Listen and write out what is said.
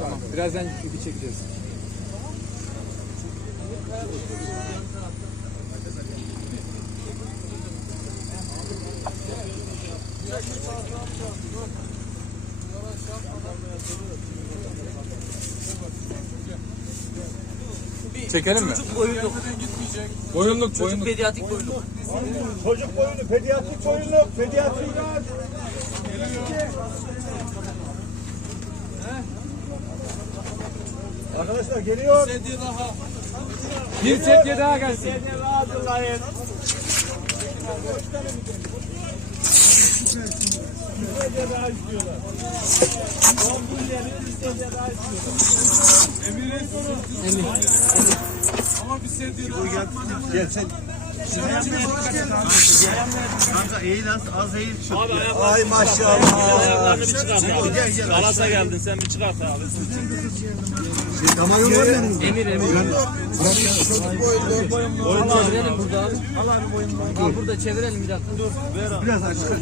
Tamam, birazdan ipi çekeceğiz. Thank you. Çekelim mi? Çocuk boyunluk. Boyunluk, Çocuk boyunluk. pediatrik boyunluk. Çocuk boyunu, pediatrik boyunu, pediatrik. Arkadaşlar geliyor. Bir sedye daha gelsin. hazırlayın. Sedye daha bir sedye daha bir sedye daha. Gel sen. Kanka eğil az, az eğil. Ay maşallah. Ayaklarını bir çıkart abi. Galata geldin sen bir çıkart abi. Emir emir. Oyun çevirelim burada abi. Al abi burada çevirelim bir dakika. Biraz açık.